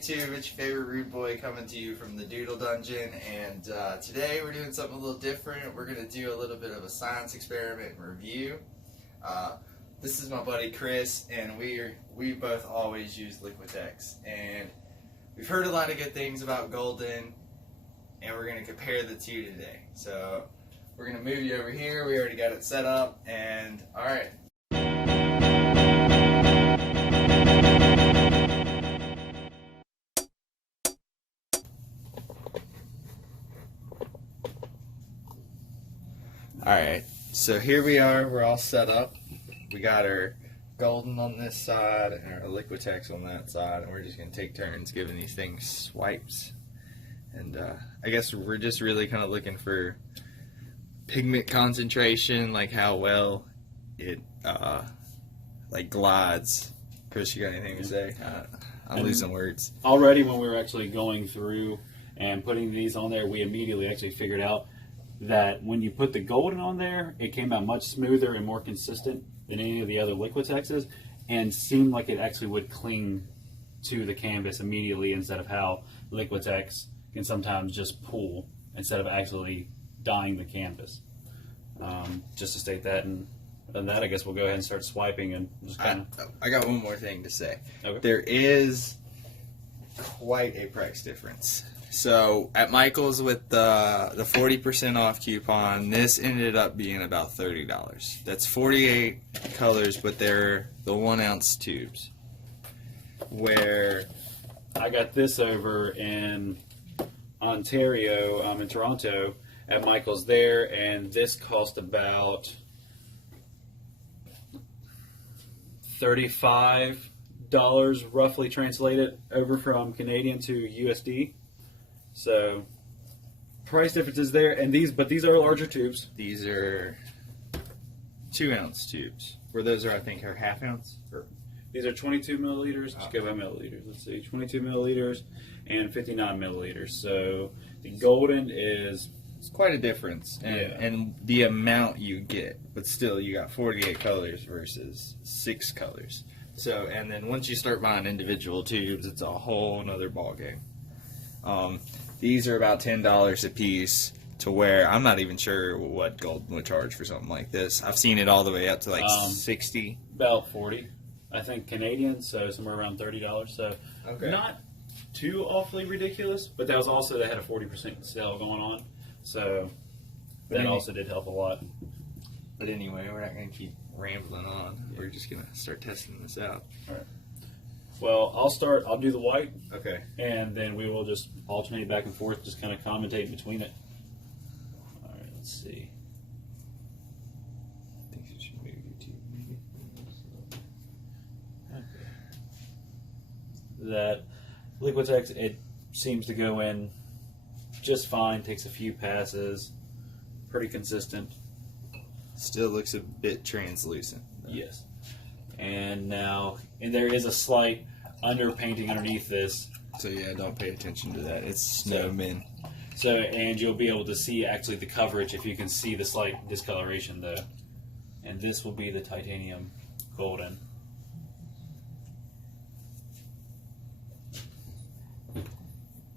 YouTube? It's your favorite rude boy coming to you from the Doodle Dungeon, and today we're doing something a little different. We're going to do a little bit of a science experiment and review. This is my buddy Chris, and we both always use LIQUITEX, and we've heard a lot of good things about golden, and we're going to compare the two today. So we're going to move you over here. We already got it set up, and alright. Alright, so here we are, we're all set up. We got our golden on this side and our LIQUITEX on that side, and we're just going to take turns giving these things swipes. And I guess we're just really kind of looking for pigment concentration, like how well it like glides. Chris, you got anything to say? I'm losing words. Already when we were actually going through and putting these on there, we immediately actually figured out that when you put the golden on there, it came out much smoother and more consistent than any of the other LIQUITEXs, and seemed like it actually would cling to the canvas immediately, instead of how LIQUITEX can sometimes just pull instead of actually dyeing the canvas. Just to state that, and that I guess we'll go ahead and start swiping and just kind of... I got one more thing to say. Okay. There is quite a price difference. So at Michael's with the 40% off coupon, this ended up being about $30. That's 48 colors, but they're the 1 ounce tubes. Where I got this over in Ontario, in Toronto, at Michael's there, and this cost about $35, roughly translated over from Canadian to USD. So price differences there, and these are larger tubes. these are 2 ounce tubes, where those are, I think, are half ounce. These are 22 milliliters. Let's go by milliliters. Let's see, 22 milliliters and 59 milliliters. So the golden is... It's quite a difference, and the amount you get, but still you got 48 colors versus 6 colors. So, and then once you start buying individual tubes, it's a whole nother ball game. These are about $10 a piece, to where I'm not even sure what golden would charge for something like this. I've seen it all the way up to like 60. About 40, I think, Canadian, so somewhere around $30. So not too awfully ridiculous, but that was also, they had a 40% sale going on. So that also did help a lot. But anyway, we're not going to keep rambling on. We're just going to start testing this out. All right. Well, I'll do the white. Okay. And then we will just alternate back and forth, just kind of commentate between it. All right, let's see. I think you should move your tube, maybe. Okay. That LIQUITEX, it seems to go in just fine, takes a few passes, pretty consistent. Still looks a bit translucent. Yes. And there is a slight underpainting underneath this. So yeah, don't pay attention to that. It's snowmen. So, and you'll be able to see actually the coverage if you can see the slight discoloration though. And this will be the titanium golden.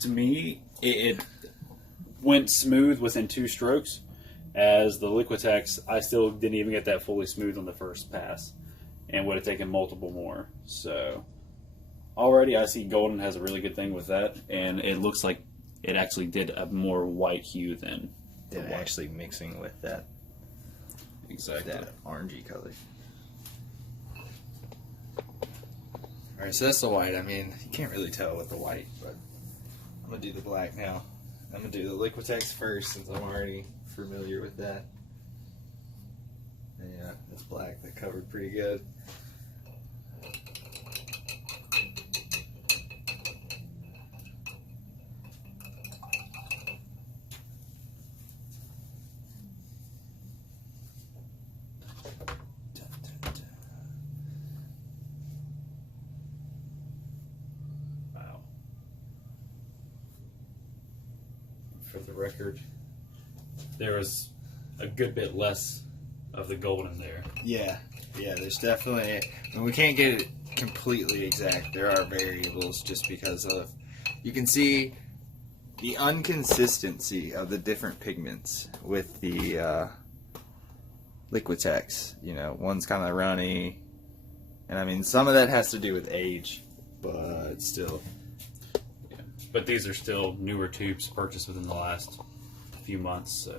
To me, it went smooth within 2 strokes, as the LIQUITEX, I still didn't even get that fully smooth on the first pass, and would have taken multiple more. So already I see golden has a really good thing with that, and it looks like it actually did a more white hue than actually mixing with that orangey color. Alright, so that's the white. I mean, you can't really tell with the white, but I'm going to do the black now. I'm going to do the LIQUITEX first, since I'm already familiar with that. And yeah, that's black. That covered pretty good. wow. For the record, there was a good bit less of the golden there. Yeah, there's definitely, I mean, we can't get it completely exact. There are variables just because of, you can see the inconsistency of the different pigments with the Liquitex. You know, one's kind of runny, and I mean some of that has to do with age, but still. Yeah. But these are still newer tubes purchased within the last few months, so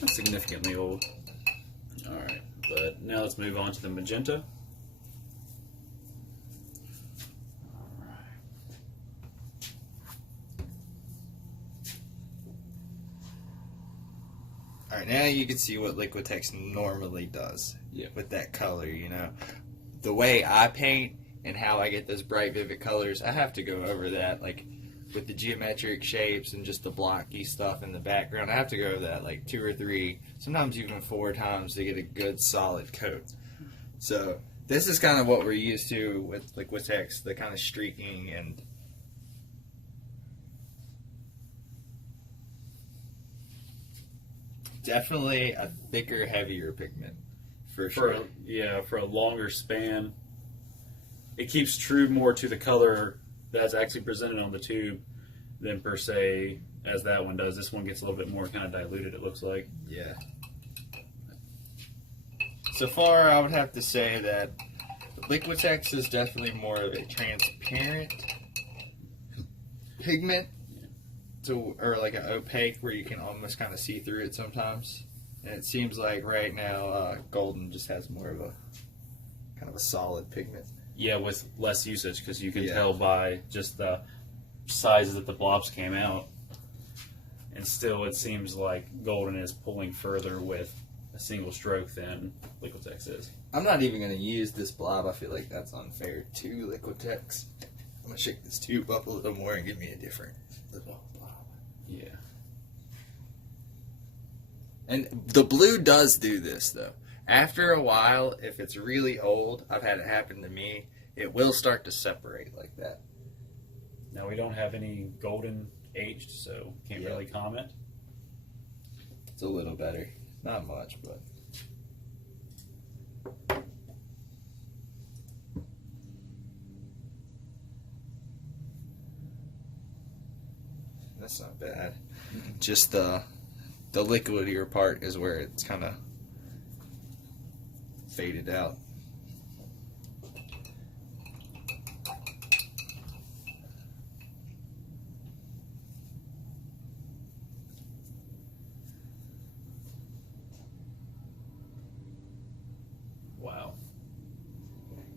not significantly old. All right, but now let's move on to the magenta. Alright, now you can see what Liquitex normally does with that color, you know. The way I paint and how I get those bright, vivid colors, I have to go over that, like, with the geometric shapes and just the blocky stuff in the background. I have to go over that, like, 2 or 3, sometimes even 4 times to get a good, solid coat. So, this is kind of what we're used to with Liquitex, the kind of streaking and... Definitely a thicker, heavier pigment, for sure. For a longer span. It keeps true more to the color that's actually presented on the tube than per se as that one does. This one gets a little bit more kind of diluted, it looks like. Yeah. So far, I would have to say that Liquitex is definitely more of a transparent pigment. Or like an opaque where you can almost kind of see through it sometimes. And it seems like right now Golden just has more of a kind of a solid pigment. Yeah, with less usage, because you can tell by just the sizes that the blobs came out. And still it seems like Golden is pulling further with a single stroke than Liquitex is. I'm not even going to use this blob. I feel like that's unfair to Liquitex. I'm going to shake this tube up a little more and give me a different little blob. Yeah. And the blue does do this, though. After a while, if it's really old, I've had it happen to me, it will start to separate like that. Now, we don't have any Golden aged, so can't really comment. It's a little better. Not much, but... That's not bad. Just the liquidier part is where it's kind of faded out. Wow.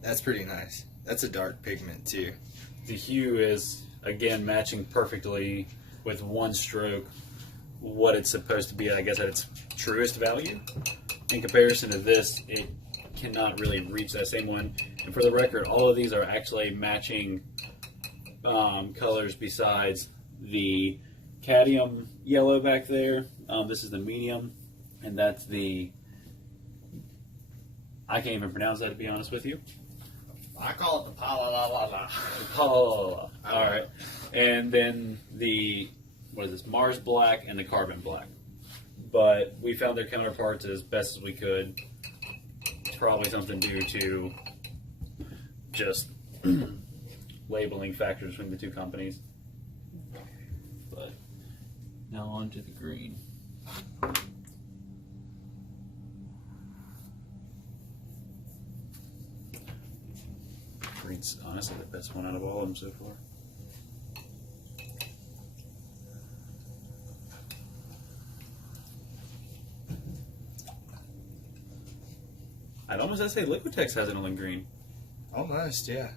That's pretty nice. That's a dark pigment too. The hue is, again, matching perfectly with one stroke what it's supposed to be, I guess, at its truest value. In comparison to this, it cannot really reach that same one. And for the record, all of these are actually matching colors besides the cadmium yellow back there. This is the medium, and that's the... I can't even pronounce that, to be honest with you. I call it the pa-la-la-la-la. All right. And then the, what is this, Mars Black and the Carbon Black. But we found their counterparts as best as we could. It's probably something due to just labeling factors between the two companies. But now on to the green. Green's honestly the best one out of all of them so far. I'd almost say Liquitex has it all in green. Almost, yeah.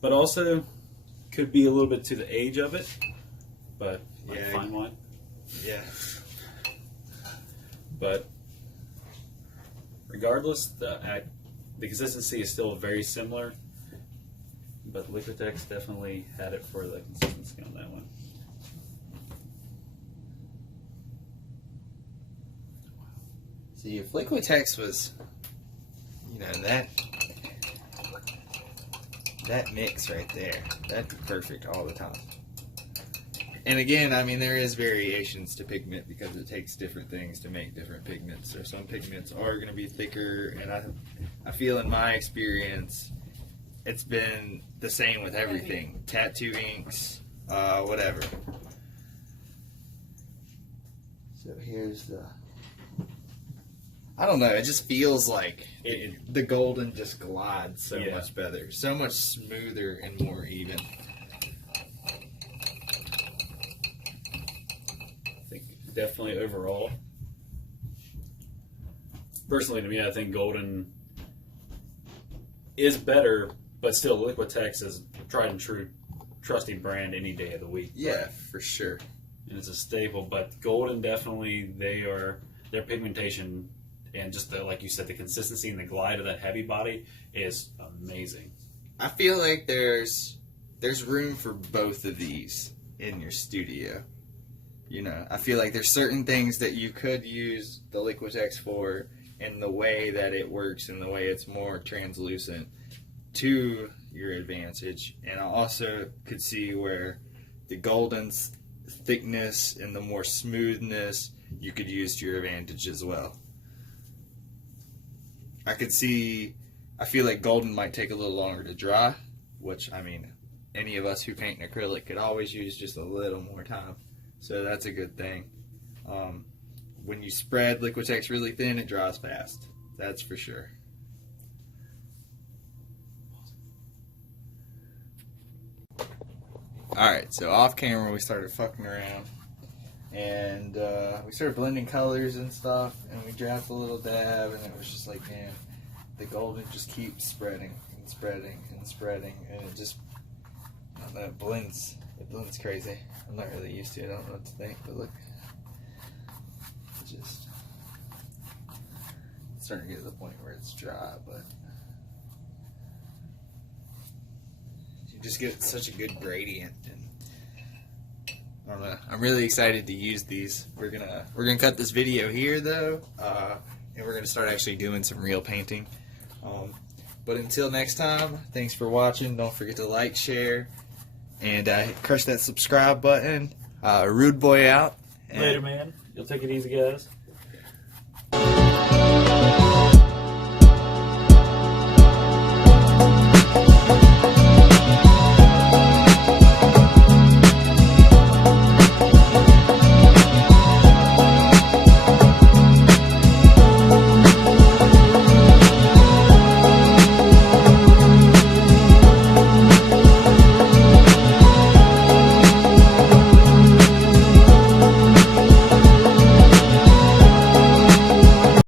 But also, could be a little bit to the age of it. But, yeah, fine wine. Yeah. But, regardless, the consistency is still very similar. But Liquitex definitely had it for the consistency on that one. See, if Liquitex was, you know, that mix right there, that'd be perfect all the time. And again, I mean, there is variations to pigment because it takes different things to make different pigments. So some pigments are going to be thicker, and I feel in my experience, it's been the same with everything. Tattoo inks, whatever. So here's the... I don't know, it just feels like the golden just glides so much better. So much smoother and more even. I think definitely overall. Personally, to me, I think golden is better, but still LIQUITEX is tried and true, trusty brand any day of the week. Yeah, for sure. And it's a staple, but golden definitely, their pigmentation and just the, like you said, the consistency and the glide of that heavy body is amazing. I feel like there's room for both of these in your studio. You know, I feel like there's certain things that you could use the LIQUITEX for in the way that it works, in the way it's more translucent to your advantage. And I also could see where the golden's thickness and the more smoothness you could use to your advantage as well. I feel like golden might take a little longer to dry, which, I mean, any of us who paint in acrylic could always use just a little more time. So that's a good thing. When you spread LIQUITEX really thin, it dries fast. That's for sure. Alright, so off camera we started fucking around. And we started blending colors and stuff, and we dropped a little dab, and it was just like, man, the golden just keeps spreading and spreading and spreading, and it just, I don't know, it blends crazy. I'm not really used to it, I don't know what to think, but look, it's starting to get to the point where it's dry, but you just get such a good gradient. And I don't know. I'm really excited to use these. We're gonna cut this video here though, and we're gonna start actually doing some real painting. But until next time, thanks for watching. Don't forget to like, share, and crush that subscribe button. Rude boy out. Later, man. You'll take it easy, guys.